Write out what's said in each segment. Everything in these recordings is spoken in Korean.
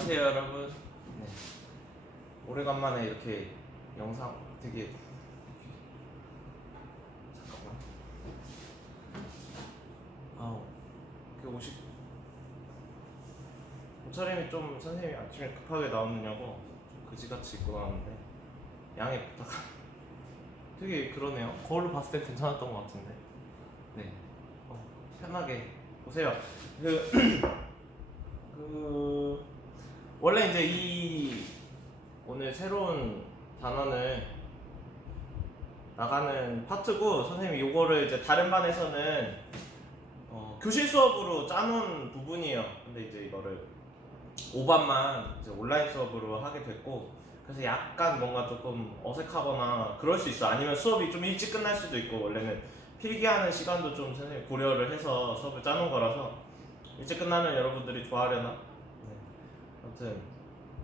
안녕하세요 여러분. 네. 오래간만에 이렇게 영상 되게 잠깐만 아우 그 옷차림이 좀 선생님이 아침에 급하게 나오느냐고 좀 그지같이 입고 나왔는데 양해 부탁. 되게 그러네요. 거울로 봤을 때 괜찮았던 것 같은데. 네. 편하게 보세요. 그 원래 이제 이 오늘 새로운 단원을 나가는 파트고, 선생님이 요거를 이제 다른 반에서는 교실 수업으로 짜놓은 부분이에요. 근데 이제 이거를 5반만 이제 온라인 수업으로 하게 됐고, 그래서 약간 뭔가 조금 어색하거나 그럴 수 있어. 아니면 수업이 좀 일찍 끝날 수도 있고, 원래는 필기하는 시간도 좀 선생님이 고려를 해서 수업을 짜놓은 거라서 일찍 끝나면 여러분들이 좋아하려나? 네. 아무튼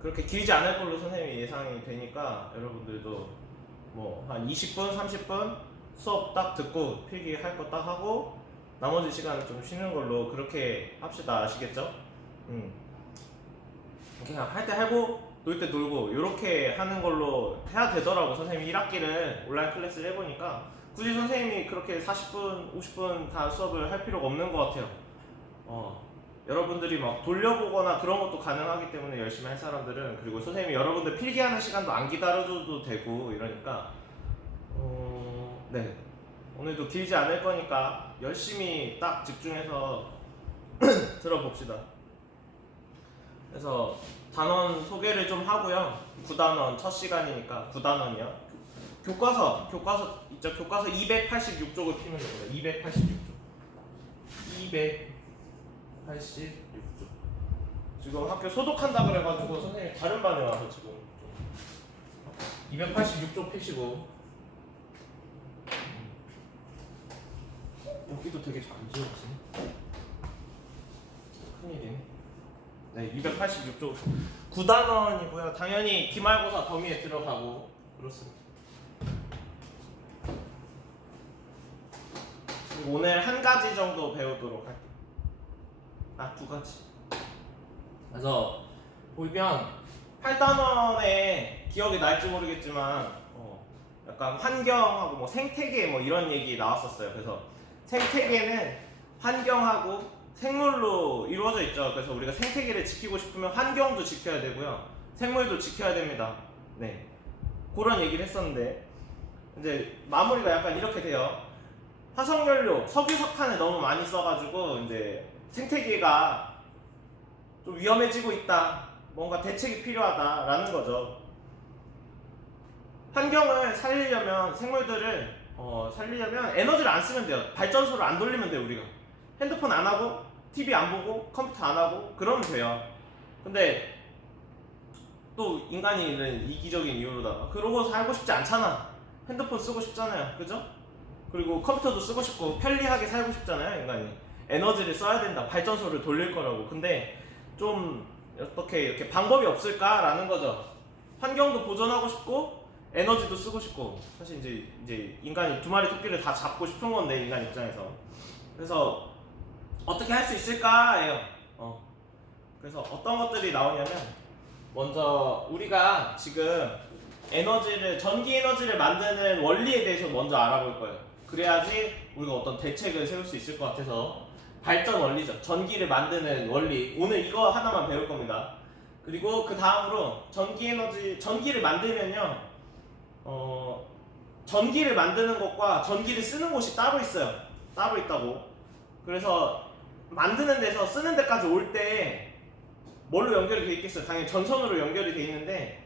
그렇게 길지 않을 걸로 선생님이 예상이 되니까 여러분들도 뭐 한 20분, 30분 수업 딱 듣고 필기 할 거 딱 하고 나머지 시간은 좀 쉬는 걸로 그렇게 합시다. 아시겠죠? 그냥 할 때 하고 놀 때 놀고 이렇게 하는 걸로 해야 되더라고. 선생님이 1학기를 온라인 클래스를 해보니까 굳이 선생님이 그렇게 40분, 50분 다 수업을 할 필요가 없는 것 같아요. 여러분들이 막 돌려보거나 그런 것도 가능하기 때문에 열심히 할 사람들은, 그리고 선생님이 여러분들 필기하는 시간도 안 기다려줘도 되고 이러니까 네, 오늘도 길지 않을 거니까 열심히 딱 집중해서 들어봅시다. 그래서 단원 소개를 좀 하고요. 9단원 첫 시간이니까 9단원이요. 교과서 있죠. 교과서 286쪽을 피면 됩니다. 286쪽. 지금 학교 소독한다 그래가지고 선생님 다른 반에 와서 지금 286쪽 피시고, 여기도 되게 잘 지워지네. 큰일이네. 네, 286쪽 9단원이고요. 당연히 기말고사 범위에 들어가고 그렇습니다. 오늘 한 가지 정도 배우도록 할게요. 두 가지. 그래서 보면 8단원에 기억이 날지 모르겠지만 약간 환경하고 뭐 생태계 뭐 이런 얘기 나왔었어요. 그래서 생태계는 환경하고 생물로 이루어져 있죠. 그래서 우리가 생태계를 지키고 싶으면 환경도 지켜야 되고요, 생물도 지켜야 됩니다. 네, 그런 얘기를 했었는데 이제 마무리가 약간 이렇게 돼요. 화석연료, 석유, 석탄을 너무 많이 써가지고 이제 생태계가 좀 위험해지고 있다, 뭔가 대책이 필요하다라는 거죠. 환경을 살리려면, 생물들을 살리려면 에너지를 안 쓰면 돼요. 발전소를 안 돌리면 돼요. 우리가 핸드폰 안 하고 TV 안 보고 컴퓨터 안 하고 그러면 돼요. 근데 또 인간이는 이기적인 이유로다가 그러고 살고 싶지 않잖아. 핸드폰 쓰고 싶잖아요. 그죠? 그리고 컴퓨터도 쓰고 싶고 편리하게 살고 싶잖아요. 인간이 에너지를 써야 된다, 발전소를 돌릴 거라고. 근데 좀 어떻게 이렇게 방법이 없을까라는 거죠. 환경도 보존하고 싶고 에너지도 쓰고 싶고. 사실 이제 인간이 두 마리 토끼를 다 잡고 싶은 건데, 인간 입장에서. 그래서 어떻게 할 수 있을까예요. 그래서 어떤 것들이 나오냐면, 먼저 우리가 지금 전기 에너지를 만드는 원리에 대해서 먼저 알아볼 거예요. 그래야지 우리가 어떤 대책을 세울 수 있을 것 같아서. 발전 원리죠. 전기를 만드는 원리. 오늘 이거 하나만 배울 겁니다. 그리고 그 다음으로 전기를 만들면요, 전기를 만드는 것과 전기를 쓰는 곳이 따로 있어요. 따로 있다고. 그래서 만드는 데서 쓰는 데까지 올 때 뭘로 연결이 돼 있겠어요? 당연히 전선으로 연결이 돼 있는데,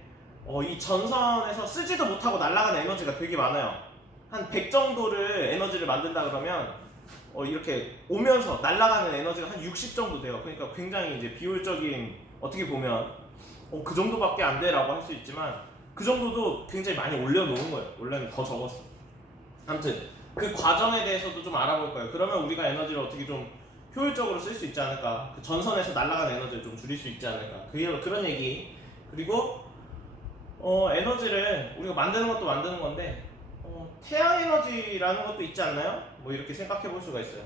이 전선에서 쓰지도 못하고 날아가는 에너지가 되게 많아요. 한 100 정도를 에너지를 만든다 그러면 이렇게 오면서 날아가는 에너지가 한 60 정도 돼요. 그러니까 굉장히 이제 비효율적인, 어떻게 보면 그 정도밖에 안 돼라고 할 수 있지만, 그 정도도 굉장히 많이 올려놓은 거예요. 원래는 더 적었어. 아무튼 그 과정에 대해서도 좀 알아볼 거예요. 그러면 우리가 에너지를 어떻게 좀 효율적으로 쓸 수 있지 않을까, 그 전선에서 날아가는 에너지를 좀 줄일 수 있지 않을까, 그런 얘기. 그리고 에너지를 우리가 만드는 것도 만드는 건데, 태양 에너지라는 것도 있지 않나요? 뭐 이렇게 생각해 볼 수가 있어요.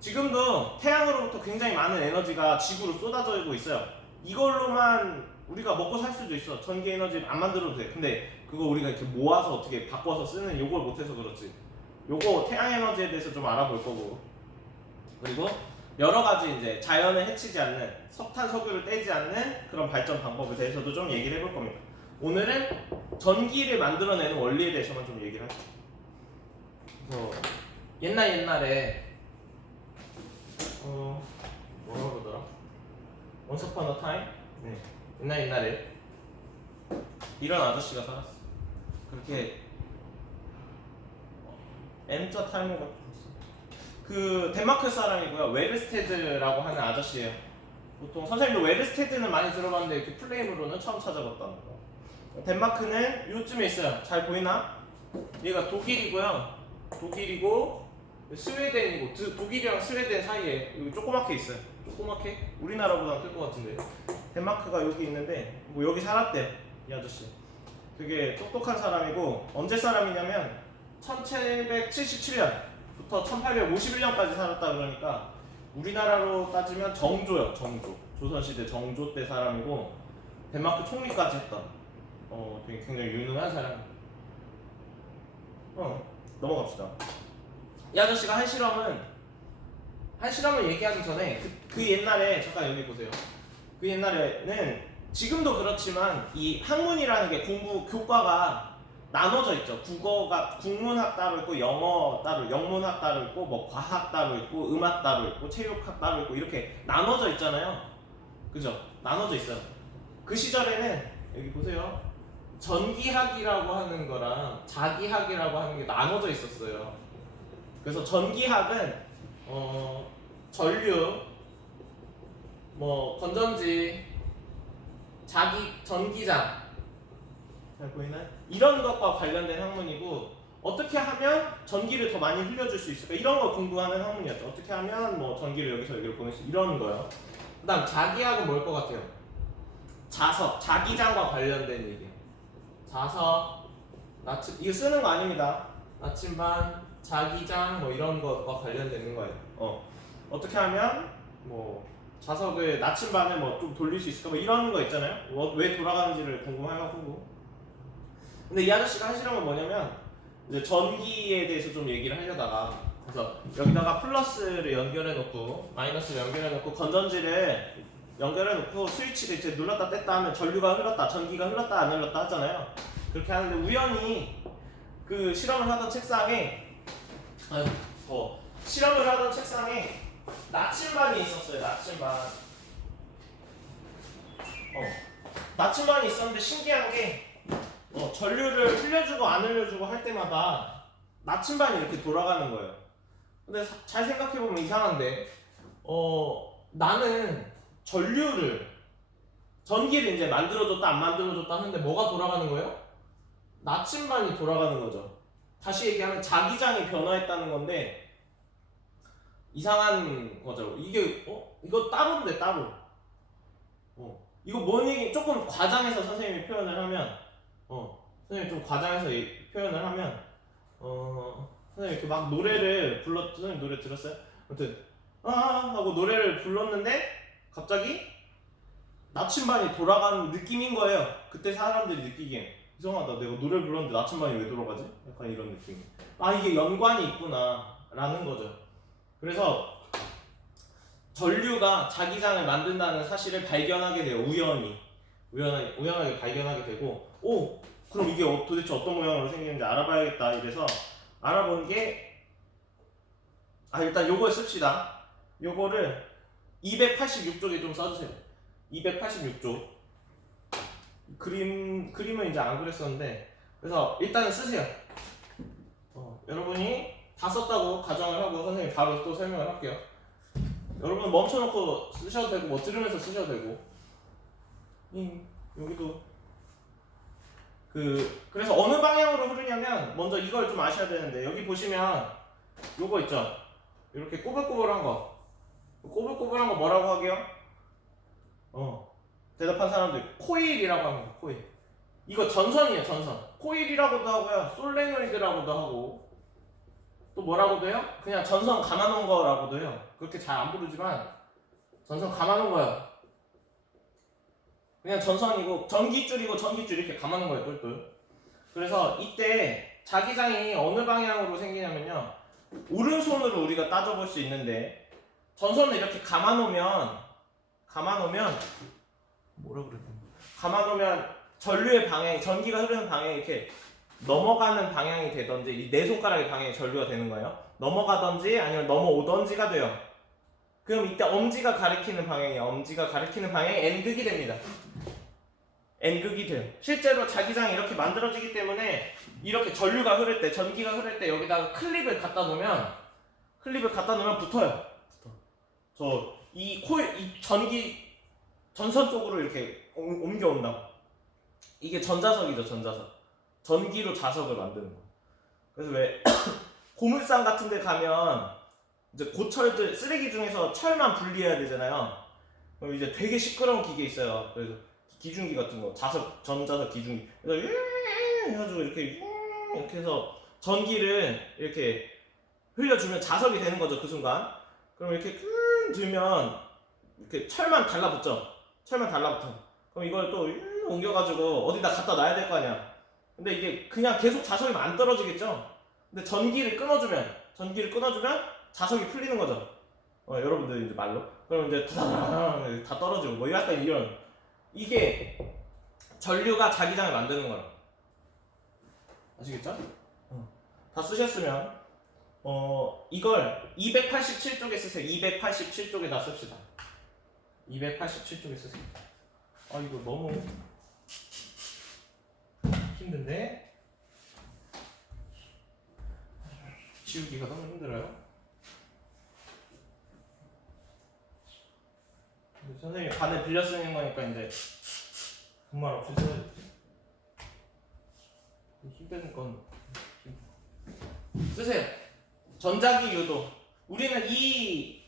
지금도 태양으로부터 굉장히 많은 에너지가 지구로 쏟아지고 있어요. 이걸로만 우리가 먹고 살 수도 있어. 전기 에너지 안 만들어도 돼. 근데 그거 우리가 이렇게 모아서 어떻게 바꿔서 쓰는 요걸 못해서 그렇지. 요거 태양 에너지에 대해서 좀 알아볼 거고. 그리고 여러 가지 이제 자연을 해치지 않는 석탄, 석유를 떼지 않는 그런 발전 방법에 대해서도 좀 얘기를 해볼 겁니다. 오늘은 전기를 만들어내는 원리에 대해서만 좀 얘기를 할게요. 그래서 옛날에 뭐라고 그러더라? Once upon a time? 네. 옛날에 이런 아저씨가 살았어. 그렇게 N자 탈모가 죽었어. 그 덴마크 사람이고요. 웨르스테드라고 하는 아저씨예요. 보통 선생님도 웨르스테드는 많이 들어봤는데 이렇게 플레임으로는 처음 찾아봤다는 거. 덴마크는 요즘에 있어요. 잘 보이나? 얘가 독일이고요. 독일이고 스웨덴이고 독일이랑 스웨덴 사이에 여기 조그맣게 있어요. 조그맣게? 우리나라보다 클 것 같은데. 덴마크가 여기 있는데 뭐 여기 살았대요. 이 아저씨. 되게 똑똑한 사람이고 언제 사람이냐면 1777년부터 1851년까지 살았다 그러니까 우리나라로 따지면 정조요. 정조. 조선시대 정조 때 사람이고 덴마크 총리까지 했던 되게 굉장히 유능한 사람. 넘어갑시다. 이 아저씨가 한 실험을 얘기하기 전에 그 옛날에 잠깐 여기 보세요. 그 옛날에는 지금도 그렇지만 이 학문이라는 게 공부 교과가 나눠져 있죠. 국어가 국문학 따로 있고 영어 따로, 영문학 따로 있고 뭐 과학 따로 있고 음악 따로 있고 체육학 따로 있고 이렇게 나눠져 있잖아요. 그죠? 나눠져 있어요. 그 시절에는 여기 보세요. 전기학이라고 하는 거랑 자기학이라고 하는 게 나눠져 있었어요. 그래서 전기학은 전류, 뭐 건전지, 전기장, 잘 보이나요? 이런 것과 관련된 학문이고 어떻게 하면 전기를 더 많이 흘려줄 수 있을까 이런 걸 공부하는 학문이었죠. 어떻게 하면 뭐 전기를 여기서 여기로 보낼 수 이런 거요. 그다음 자기학은 뭘 것 같아요? 자기장과 관련된 얘기예요. 자석, 이거 쓰는 거 아닙니다. 나침반, 자기장 뭐 이런 것과 관련되는 거예요. 어떻게 하면 뭐 자석을 나침반을 뭐 좀 돌릴 수 있을까 뭐 이런 거 있잖아요. 왜 돌아가는지를 궁금해가지고. 근데 이 아저씨가 한 실험은 뭐냐면 이제 전기에 대해서 좀 얘기를 하려다가 그래서 여기다가 플러스를 연결해 놓고 마이너스를 연결해 놓고 건전지를 연결해 놓고 스위치를 이제 눌렀다 뗐다 하면 전류가 흘렀다, 전기가 흘렀다 안 흘렀다 하잖아요. 그렇게 하는데 우연히 그 실험을 하던 책상에 나침반이 있었어요. 나침반이 있었는데 신기한 게 전류를 흘려주고 안 흘려주고 할 때마다 나침반이 이렇게 돌아가는 거예요. 근데 잘 생각해보면 이상한데 나는 전기를 이제 만들어줬다 안 만들어줬다 하는데 뭐가 돌아가는 거예요? 나침반이 돌아가는 거죠. 다시 얘기하면 자기장이 변화했다는 건데 이상한 거죠. 이게 이거 따로인데 따로. 이거 뭔 얘기? 조금 과장해서 선생님이 표현을 하면 선생님이 좀 과장해서 표현을 하면 선생님 이렇게 막 노래를 선생님 노래 들었어요? 아무튼 하고 노래를 불렀는데 갑자기 나침반이 돌아가는 느낌인 거예요. 그때 사람들이 느끼기엔 이상하다. 내가 노래를 불렀는데 나침반이 왜 돌아가지? 약간 이런 느낌. 이게 연관이 있구나 라는 거죠. 그래서 전류가 자기장을 만든다는 사실을 발견하게 돼요. 우연하게 발견하게 되고 그럼 이게 도대체 어떤 모양으로 생기는지 알아봐야겠다. 이래서 알아본 게 일단 요걸 씁시다. 요거를 286쪽에 좀 써주세요. 286쪽 그림은 이제 안 그렸었는데 그래서 일단은 쓰세요. 여러분이 다 썼다고 가정을 하고 선생님이 바로 또 설명을 할게요. 여러분 멈춰놓고 쓰셔도 되고 뭐 들으면서 쓰셔도 되고 여기도 그래서 어느 방향으로 흐르냐면 먼저 이걸 좀 아셔야 되는데 여기 보시면 요거 있죠. 이렇게 꼬불꼬불한 거 뭐라고 하게요? 대답한 사람들 코일이라고 합니다. 코일. 이거 전선이에요. 전선. 코일이라고도 하고요. 솔레노이드라고도 하고 또 뭐라고도 해요? 그냥 전선 감아놓은 거라고도 해요. 그렇게 잘 안 부르지만 전선 감아놓은 거예요. 그냥 전선이고 전기줄이고 전기줄 이렇게 감아놓은 거예요, 똘똘. 그래서 이때 자기장이 어느 방향으로 생기냐면요, 오른손으로 우리가 따져볼 수 있는데, 전선을 이렇게 감아놓으면 뭐라 그래? 감아놓으면 전류의 방향, 전기가 흐르는 방향이 이렇게 넘어가는 방향이 되던지, 이 네 손가락의 방향이 전류가 되는 거예요. 넘어가던지 아니면 넘어오던지가 돼요. 그럼 이때 엄지가 가리키는 방향이에요. 엄지가 가리키는 방향이 N극이 됩니다. N극이 돼요. 실제로 자기장이 이렇게 만들어지기 때문에 이렇게 전류가 흐를 때, 전기가 흐를 때 여기다가 클립을 갖다 놓으면 붙어요. 이 코일, 이 전선 쪽으로 이렇게 옮겨온다고. 이게 전자석이죠, 전자석. 전기로 자석을 만드는 거. 그래서 왜 고물상 같은 데 가면 이제 고철들, 쓰레기 중에서 철만 분리해야 되잖아요. 그럼 이제 되게 시끄러운 기계 있어요. 그래서 기중기 같은 거, 전자석 기중기. 그래서 해가지고 이렇게 해서 전기를 이렇게 흘려주면 자석이 되는 거죠, 그 순간. 그럼 이렇게 들면 이렇게 철만 달라붙죠. 철만 달라붙어. 그럼 이걸 또 옮겨가지고 어디다 갖다 놔야 될 거 아니야. 근데 이게 그냥 계속 자석이 안 떨어지겠죠. 근데 전기를 끊어주면 자석이 풀리는 거죠. 여러분들 이제 말로. 그럼 이제 다 떨어지고 뭐 약간 이런, 이게 전류가 자기장을 만드는 거야. 아시겠죠? 다 쓰셨으면 이걸 287쪽에 쓰세요. 287쪽에다 씁시다. 287쪽에 쓰세요. 아, 이거 너무 힘든데? 지우기가 너무 힘들어요. 근데 선생님이 반을 빌려 쓰는 거니까 이제 분말 없이 써야겠지. 힘든 건 쓰세요. 전자기 유도. 우리는 이걸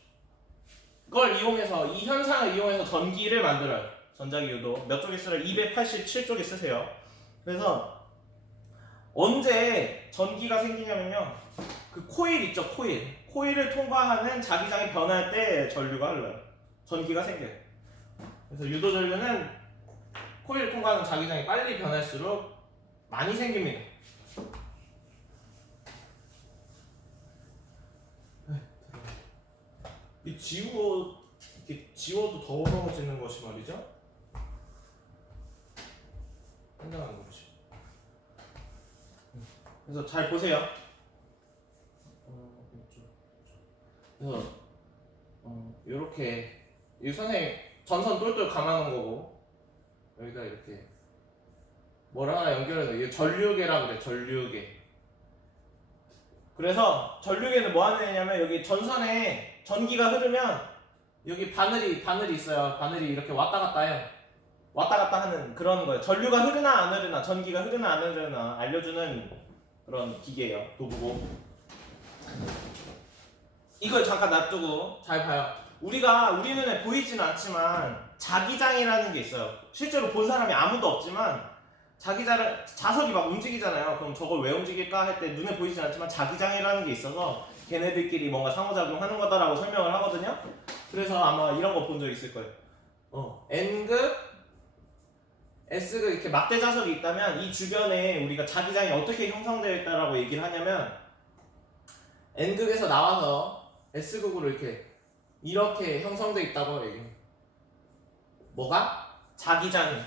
이용해서, 이 현상을 이용해서 전기를 만들어요. 전자기 유도. 몇 쪽에 쓰래요? 287쪽에 쓰세요. 그래서 언제 전기가 생기냐면요, 그 코일 있죠, 코일을 통과하는 자기장이 변할 때 전류가 흘러요. 전기가 생겨요. 그래서 유도 전류는 코일을 통과하는 자기장이 빨리 변할수록 많이 생깁니다. 이 이렇게 지워도 더러워지는 것이 말이죠. 굉장한 것이. 그래서 잘 보세요. 그래서 이렇게 이 선생님 전선 똘똘 감아놓은 거고, 여기다 이렇게 뭐라 하나 연결해서, 이게 전류계라 그래. 전류계. 그래서 전류계는 뭐 하는 애냐면, 여기 전선에 전기가 흐르면 여기 바늘이 있어요. 바늘이 이렇게 왔다 갔다 해요. 왔다 갔다 하는 그런 거예요. 전류가 흐르나 안 흐르나, 전기가 흐르나 안 흐르나 알려주는 그런 기계예요. 도구고. 이걸 잠깐 놔두고 잘 봐요. 우리 눈에 보이진 않지만 자기장이라는 게 있어요. 실제로 본 사람이 아무도 없지만 자석이 막 움직이잖아요. 그럼 저걸 왜 움직일까 할 때 눈에 보이진 않지만 자기장이라는 게 있어서 걔네들끼리 뭔가 상호작용하는 거다라고 설명을 하거든요. 그래서 아마 이런 거 본 적 있을 거예요. N극, S극 이렇게 막대 자석이 있다면 이 주변에 우리가 자기장이 어떻게 형성되어 있다라고 얘기를 하냐면, N극에서 나와서 S극으로 이렇게 형성되어 있다고 얘기해요. 뭐가? 자기장이.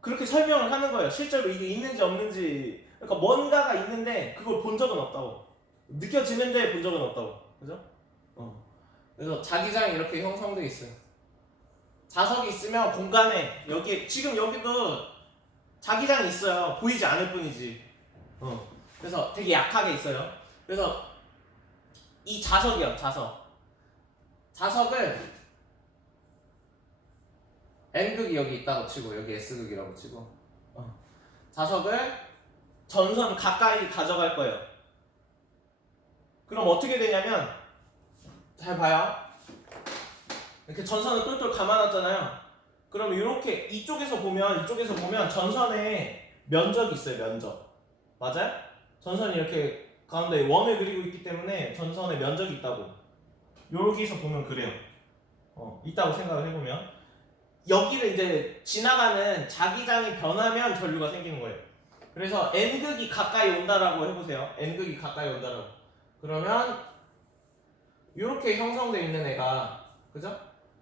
그렇게 설명을 하는 거예요. 실제로 이게 있는지 없는지. 그러니까 뭔가가 있는데 그걸 본 적은 없다고. 느껴지는데 본 적은 없다고. 그죠? 그래서 자기장이 이렇게 형성되어 있어요. 자석이 있으면 공간에, 지금 여기도 자기장이 있어요. 보이지 않을 뿐이지. 그래서 되게 약하게 있어요. 그래서 이 자석이요, 자석을 N극이 여기 있다고 치고, 여기 S극이라고 치고, 자석을 전선 가까이 가져갈 거예요. 그럼 어떻게 되냐면, 잘 봐요. 이렇게 전선을 똘똘 감아놨잖아요. 그럼 이렇게 이쪽에서 보면 전선에 면적이 있어요. 면적. 맞아요? 전선이 이렇게 가운데 원을 그리고 있기 때문에 전선에 면적이 있다고. 여기서 보면 그래요. 있다고 생각을 해보면. 여기를 이제 지나가는 자기장이 변하면 전류가 생기는 거예요. 그래서 N극이 가까이 온다라고 해보세요. N극이 가까이 온다라고. 그러면 이렇게 형성되어 있는 애가, 그죠?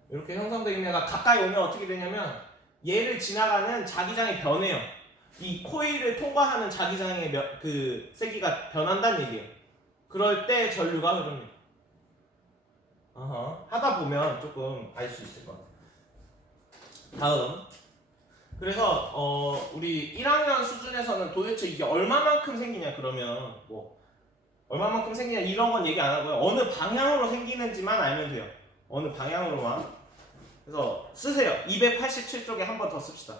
이렇게 형성되어 있는 애가 가까이 오면 어떻게 되냐면 얘를 지나가는 자기장이 변해요. 이 코일을 통과하는 자기장의 그 세기가 변한다는 얘기예요. 그럴 때 전류가 흐릅니다. 하다 보면 조금 알 수 있을 것 같아요. 다음. 그래서 우리 1학년 수준에서는 도대체 이게 얼마만큼 생기냐, 그러면 뭐 얼마만큼 생기냐 이런 건 얘기 안 하고요. 어느 방향으로 생기는지만 알면 돼요. 어느 방향으로만. 그래서 쓰세요. 287쪽에 한 번 더 씁시다.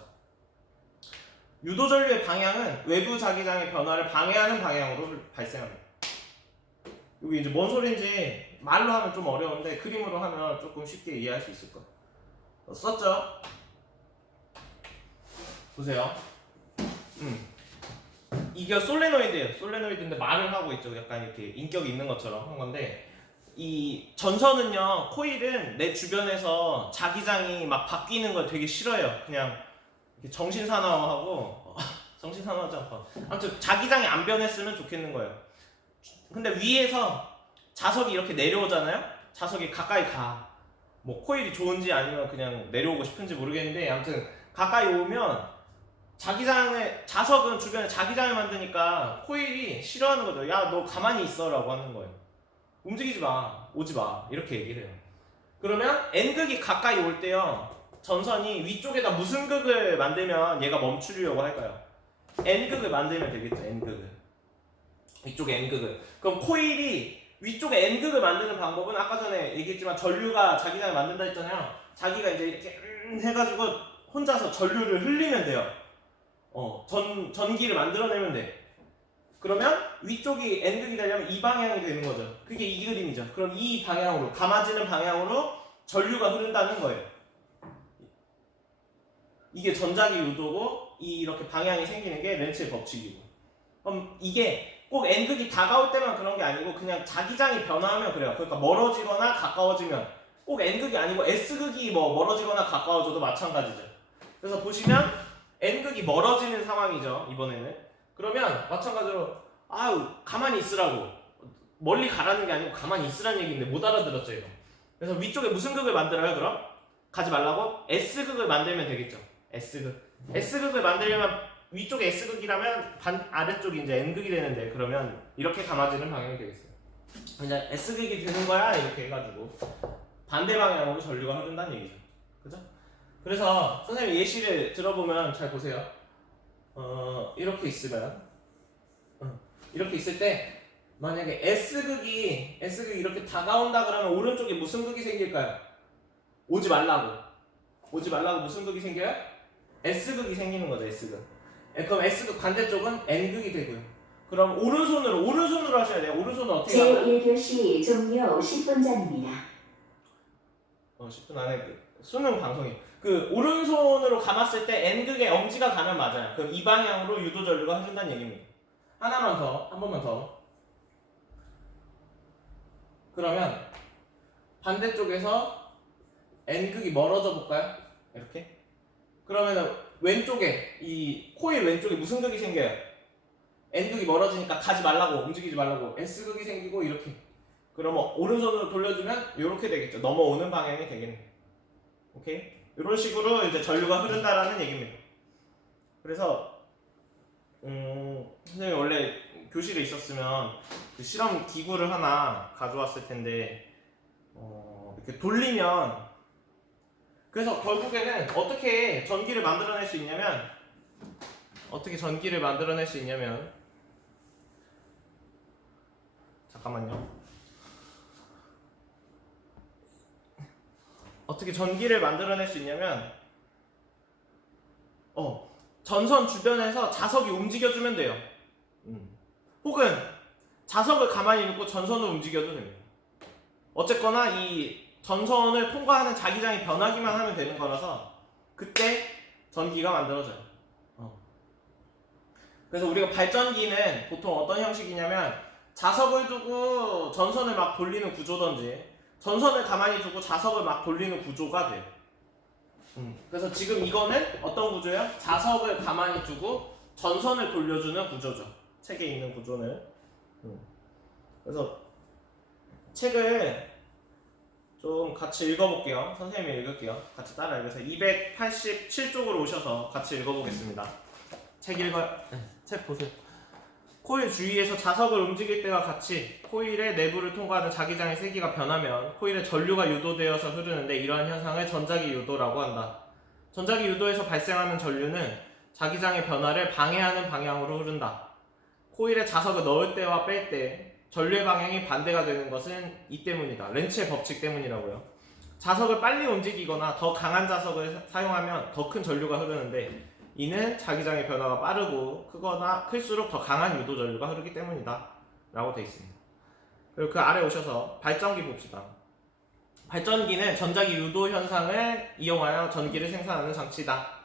유도전류의 방향은 외부 자기장의 변화를 방해하는 방향으로 발생합니다. 여기 이제 뭔 소린지 말로 하면 좀 어려운데 그림으로 하면 조금 쉽게 이해할 수 있을 거예요. 썼죠? 보세요. 이게 솔레노이드예요. 솔레노이드인데 말을 하고 있죠. 약간 이렇게 인격이 있는 것처럼 한 건데, 이 전선은요, 코일은 내 주변에서 자기장이 막 바뀌는 걸 되게 싫어해요. 그냥 이렇게 정신사나워하고 정신사나워하지 않고 아무튼 자기장이 안 변했으면 좋겠는 거예요. 근데 위에서 자석이 이렇게 내려오잖아요. 자석이 가까이 가. 뭐 코일이 좋은지 아니면 그냥 내려오고 싶은지 모르겠는데 아무튼 가까이 오면 자석은 주변에 자기장을 만드니까 코일이 싫어하는 거죠. 야, 너 가만히 있어라고 하는 거예요. 움직이지 마, 오지 마, 이렇게 얘기를 해요. 그러면 N극이 가까이 올 때요, 전선이 위쪽에다 무슨 극을 만들면 얘가 멈추려고 할까요? N극을 만들면 되겠죠. N극을, 이쪽에 N극을. 그럼 코일이 위쪽에 N극을 만드는 방법은 아까 전에 얘기했지만 전류가 자기장을 만든다 했잖아요. 자기가 이제 이렇게 해가지고 혼자서 전류를 흘리면 돼요. 전기를 만들어내면 돼. 그러면 위쪽이 N극이 되려면 이 방향이 되는 거죠. 그게 이 그림이죠. 그럼 이 방향으로, 감아지는 방향으로 전류가 흐른다는 거예요. 이게 전자기 유도고 이렇게 방향이 생기는 게 렌츠의 법칙이고. 그럼 이게 꼭 N극이 다가올 때만 그런 게 아니고 그냥 자기장이 변화하면 그래요. 그러니까 멀어지거나 가까워지면, 꼭 N극이 아니고 S극이 뭐 멀어지거나 가까워져도 마찬가지죠. 그래서 보시면 N극이 멀어지는 상황이죠, 이번에는. 그러면 마찬가지로 가만히 있으라고, 멀리 가라는 게 아니고 가만히 있으라는 얘기인데 못 알아들었죠 이거. 그래서 위쪽에 무슨 극을 만들어요? 그럼 가지 말라고 S극을 만들면 되겠죠. S극을 만들려면 위쪽에 S극이라면 아래쪽이 이제 N극이 되는데, 그러면 이렇게 감아지는 방향이 되겠어요. 그냥 S극이 되는 거야 이렇게 해가지고 반대 방향으로 전류가 흐른다는 얘기죠. 그죠? 그래서 선생님 예시를 들어보면 잘 보세요. 이렇게 있으면, 이렇게 있을 때 만약에 S극이 이렇게 다가온다 그러면 오른쪽에 무슨 극이 생길까요? 오지 말라고 무슨 극이 생겨요? S극이 생기는 거죠. S극. 그럼 S극 반대쪽은 N극이 되고요. 그럼 오른손으로 하셔야 돼요. 오른손은 어떻게 하면? 제1교시 종료 10분 전입니다. 10분 안에 수능 방송이. 그 오른손으로 감았을 때 N극에 엄지가 가면 맞아요. 그럼 이 방향으로 유도전류가 흐른다는 얘기입니다. 한 번만 더. 그러면 반대쪽에서 N극이 멀어져 볼까요? 이렇게. 그러면은 왼쪽에, 이 코일 왼쪽에 무슨 극이 생겨요? N극이 멀어지니까 가지 말라고, 움직이지 말라고 S극이 생기고 이렇게. 그러면 오른손으로 돌려주면 이렇게 되겠죠. 넘어오는 방향이 되겠네요. 오케이? 이런 식으로 이제 전류가 흐른다라는 얘기입니다. 그래서 선생님이 원래 교실에 있었으면 그 실험 기구를 하나 가져왔을 텐데, 이렇게 돌리면, 그래서 결국에는 어떻게 전기를 만들어낼 수 있냐면 잠깐만요. 어떻게 전기를 만들어낼 수 있냐면 전선 주변에서 자석이 움직여주면 돼요. 혹은 자석을 가만히 놓고 전선을 움직여도 됩니다. 어쨌거나 이 전선을 통과하는 자기장이 변하기만 하면 되는 거라서 그때 전기가 만들어져요. 그래서 우리가 발전기는 보통 어떤 형식이냐면 자석을 두고 전선을 막 돌리는 구조든지 전선을 가만히 두고 자석을 막 돌리는 구조가 돼요. 그래서 지금 이거는 어떤 구조야? 자석을 가만히 두고 전선을 돌려주는 구조죠. 책에 있는 구조는. 그래서 책을 좀 같이 읽어볼게요. 선생님이 읽을게요. 같이 따라 읽으세요. 287쪽으로 오셔서 같이 읽어보겠습니다. 책 읽어요. 책 보세요. 코일 주위에서 자석을 움직일 때와 같이 코일의 내부를 통과하는 자기장의 세기가 변하면 코일에 전류가 유도되어서 흐르는데 이러한 현상을 전자기 유도라고 한다. 전자기 유도에서 발생하는 전류는 자기장의 변화를 방해하는 방향으로 흐른다. 코일에 자석을 넣을 때와 뺄 때 전류의 방향이 반대가 되는 것은 이 때문이다. 렌츠의 법칙 때문이라고요. 자석을 빨리 움직이거나 더 강한 자석을 사용하면 더 큰 전류가 흐르는데 이는 자기장의 변화가 빠르고 크거나 클수록 더 강한 유도 전류가 흐르기 때문이다 라고 되어 있습니다. 그리고 그 아래 오셔서 발전기 봅시다. 발전기는 전자기 유도 현상을 이용하여 전기를 생산하는 장치다.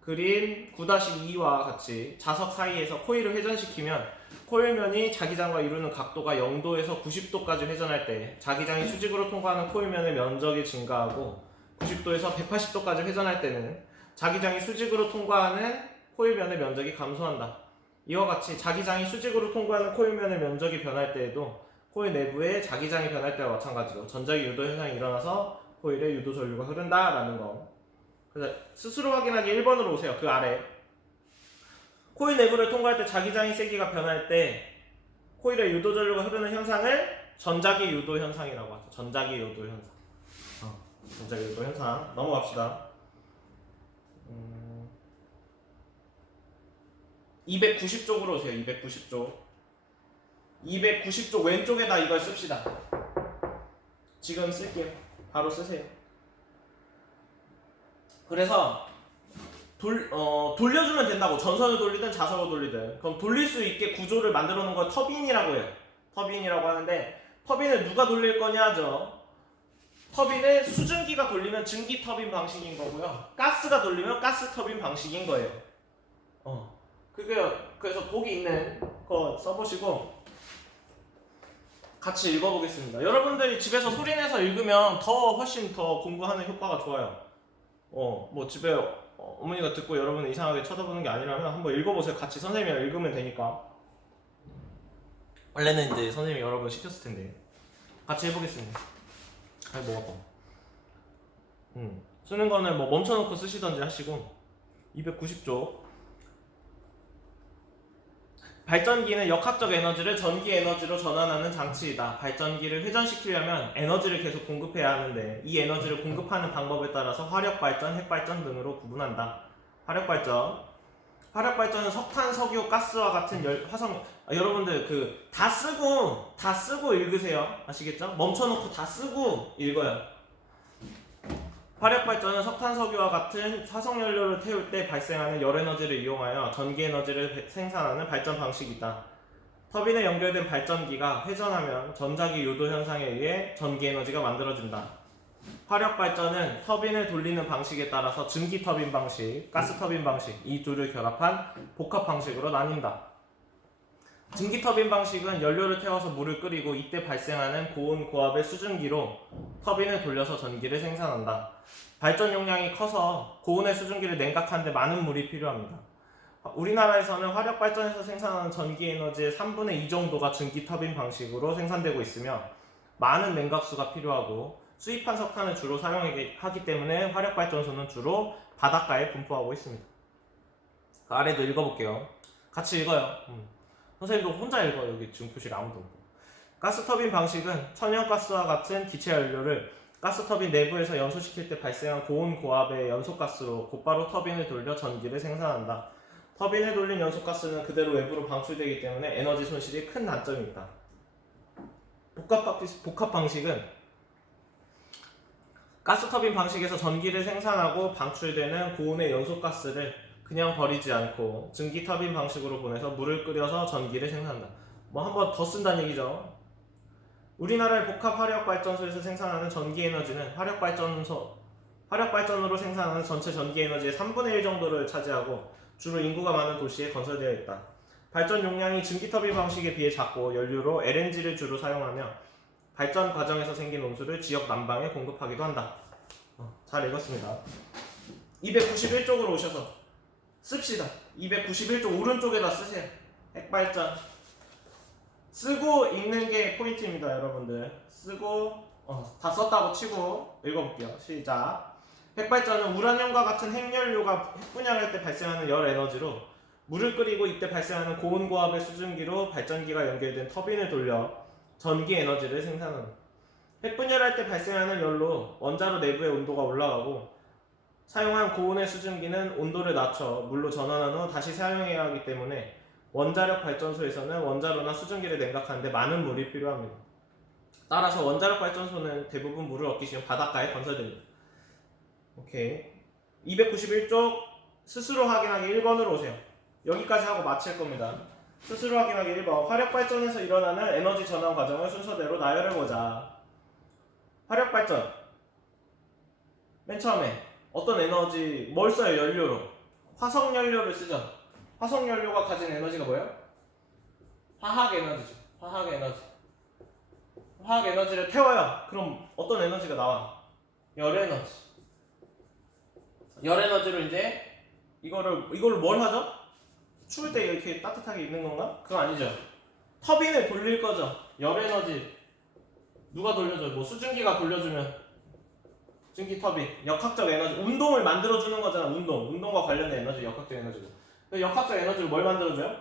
그림 9-2와 같이 자석 사이에서 코일을 회전시키면 코일면이 자기장과 이루는 각도가 0도에서 90도까지 회전할 때 자기장이 수직으로 통과하는 코일면의 면적이 증가하고 90도에서 180도까지 회전할 때는 자기장이 수직으로 통과하는 코일면의 면적이 감소한다. 이와 같이 자기장이 수직으로 통과하는 코일면의 면적이 변할 때에도 코일 내부에 자기장이 변할 때와 마찬가지로 전자기 유도 현상이 일어나서 코일에 유도 전류가 흐른다라는 거. 그래서 스스로 확인하기 1번으로 오세요. 그 아래 코일 내부를 통과할 때 자기장의 세기가 변할 때 코일에 유도 전류가 흐르는 현상을 전자기 유도 현상이라고 하죠. 전자기 유도 현상. 전자기 유도 현상. 넘어갑시다. 290쪽으로 오세요. 290쪽. 290쪽 왼쪽에다 이걸 씁시다. 지금 쓸게요. 바로 쓰세요. 그래서 돌려주면 된다고. 전선을 돌리든 자석을 돌리든. 그럼 돌릴 수 있게 구조를 만들어 놓은 걸 터빈이라고 해요. 터빈이라고 하는데 터빈을 누가 돌릴 거냐죠. 터빈을 수증기가 돌리면 증기 터빈 방식인 거고요. 가스가 돌리면 가스 터빈 방식인 거예요. 그래서 보기 있는 거 써보시고 같이 읽어보겠습니다. 여러분들이 집에서 소리내서 읽으면 훨씬 더 공부하는 효과가 좋아요. 뭐 집에 어머니가 듣고 여러분을 이상하게 쳐다보는 게 아니라면 한번 읽어보세요. 같이 선생님이랑 읽으면 되니까. 원래는 이제 선생님이 여러 번 시켰을 텐데 같이 해보겠습니다. 뭐 아파. 쓰는 거는 뭐 멈춰놓고 쓰시던지 하시고. 290쪽. 발전기는 역학적 에너지를 전기 에너지로 전환하는 장치이다. 발전기를 회전시키려면 에너지를 계속 공급해야 하는데 이 에너지를 공급하는 방법에 따라서 화력발전, 핵발전 등으로 구분한다. 화력발전은 석탄, 석유, 가스와 같은 여러분들 다 쓰고 읽으세요. 아시겠죠? 멈춰놓고 다 쓰고 읽어요. 화력발전은 석탄, 석유와 같은 화석연료를 태울 때 발생하는 열에너지를 이용하여 전기에너지를 생산하는 발전 방식이다. 터빈에 연결된 발전기가 회전하면 전자기 유도 현상에 의해 전기에너지가 만들어진다. 화력발전은 터빈을 돌리는 방식에 따라서 증기터빈 방식, 가스터빈 방식 이 둘을 결합한 복합 방식으로 나뉜다. 증기터빈 방식은 연료를 태워서 물을 끓이고 이때 발생하는 고온 고압의 수증기로 터빈을 돌려서 전기를 생산한다. 발전 용량이 커서 고온의 수증기를 냉각하는데 많은 물이 필요합니다. 우리나라에서는 화력발전에서 생산하는 전기에너지의 3분의 2 정도가 증기터빈 방식으로 생산되고 있으며 많은 냉각수가 필요하고 수입한 석탄을 주로 사용하기 때문에 화력발전소는 주로 바닷가에 분포하고 있습니다. 그 아래도 읽어볼게요. 같이 읽어요. 선생님도 혼자 읽어요. 여기 지금 교실에 아무도 없고. 가스터빈 방식은 천연가스와 같은 기체 연료를 가스터빈 내부에서 연소시킬 때 발생한 고온 고압의 연소가스로 곧바로 터빈을 돌려 전기를 생산한다. 터빈을 돌린 연소가스는 그대로 외부로 방출되기 때문에 에너지 손실이 큰 단점이 있다. 복합 방식은 가스터빈 방식에서 전기를 생산하고 방출되는 고온의 연소가스를 그냥 버리지 않고 증기터빈 방식으로 보내서 물을 끓여서 전기를 생산한다. 뭐 한 번 더 쓴다는 얘기죠. 우리나라의 복합 화력발전소에서 생산하는 전기에너지는 화력발전으로 생산하는 전체 전기에너지의 3분의 1 정도를 차지하고 주로 인구가 많은 도시에 건설되어 있다. 발전 용량이 증기터빈 방식에 비해 작고 연료로 LNG를 주로 사용하며 발전 과정에서 생긴 온수를 지역 난방에 공급하기도 한다. 잘 읽었습니다. 291쪽으로 오셔서 씁시다. 291쪽 오른쪽에다 쓰세요. 핵발전 쓰고 읽는 게 포인트입니다, 여러분들. 쓰고 다 썼다고 치고 읽어볼게요. 시작. 핵발전은 우라늄과 같은 핵연료가 핵분열할 때 발생하는 열 에너지로 물을 끓이고 이때 발생하는 고온고압의 수증기로 발전기가 연결된 터빈을 돌려 전기 에너지를 생산합니다. 핵분열할 때 발생하는 열로 원자로 내부의 온도가 올라가고 사용한 고온의 수증기는 온도를 낮춰 물로 전환한 후 다시 사용해야 하기 때문에 원자력 발전소에서는 원자로나 수증기를 냉각하는데 많은 물이 필요합니다. 따라서 원자력 발전소는 대부분 물을 얻기 쉬운 바닷가에 건설됩니다. 오케이. 291쪽 스스로 확인하기 1번으로 오세요. 여기까지 하고 마칠 겁니다. 스스로 확인하기 1번. 화력발전에서 일어나는 에너지 전환 과정을 순서대로 나열해보자. 화력발전. 맨 처음에 어떤 에너지, 뭘 써요? 연료로. 화석연료를 쓰죠. 화석연료가 가진 에너지가 뭐예요? 화학에너지죠. 화학에너지. 화학에너지를 태워요. 그럼 어떤 에너지가 나와? 열에너지. 열에너지로 이제 이거를 뭘 하죠? 추울 때 이렇게 따뜻하게 있는 건가? 그건 아니죠. 터빈을 돌릴 거죠. 열에너지 누가 돌려줘요? 뭐 수증기가 돌려주면 수증기 터빈, 역학적 에너지, 운동을 만들어주는 거잖아. 운동과 관련된 에너지, 역학적 에너지고. 역학적 에너지를 뭘 만들어줘요?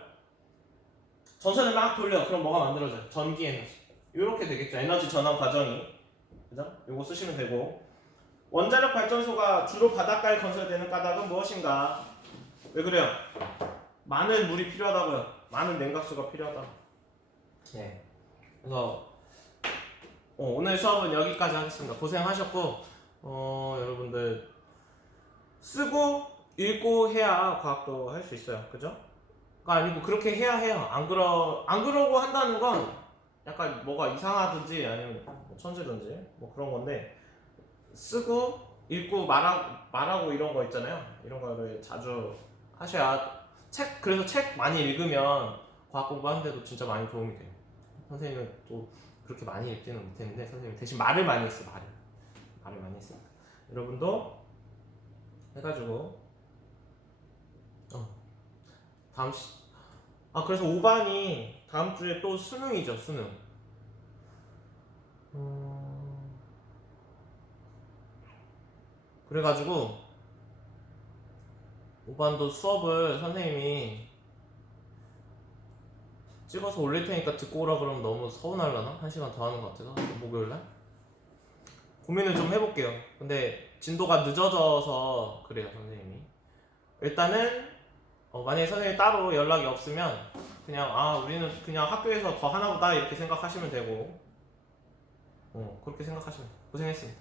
전선을 막 돌려. 그럼 뭐가 만들어져요? 전기 에너지. 이렇게 되겠죠. 에너지 전환 과정이. 그죠? 요거 쓰시면 되고. 원자력 발전소가 주로 바닷가에 건설되는 까닭은 무엇인가? 왜 그래요? 많은 물이 필요하다고요. 많은 냉각수가 필요하다고. 네. 그래서 오늘 수업은 여기까지 하겠습니다. 고생하셨고 여러분들 쓰고 읽고 해야 과학도 할 수 있어요. 그죠? 그러니까 아니고 그렇게 해야 해요. 안 그러고 한다는 건 약간 뭐가 이상하든지 아니면 뭐 천재든지 뭐 그런 건데 쓰고 읽고 말하고 이런 거 있잖아요. 이런 거를 자주 하셔야 그래서 책 많이 읽으면 과학 공부하는데도 진짜 많이 도움이 돼요. 선생님은 또 그렇게 많이 읽지는 못했는데 선생님 대신 말을 많이 했어요. 말을 많이 했으니까 여러분도 해가지고 그래서 5반이 다음 주에 또 수능이죠. 수능. 그래가지고 5반도 수업을 선생님이 찍어서 올릴 테니까 듣고 오라 그러면 너무 서운하려나? 1시간 더 하는 것 같아서 목요일날? 고민을 좀 해볼게요. 근데 진도가 늦어져서 그래요. 선생님이 일단은 만약에 선생님이 따로 연락이 없으면 그냥 우리는 그냥 학교에서 더 하나보다 이렇게 생각하시면 되고 그렇게 생각하시면 돼요. 고생했습니다.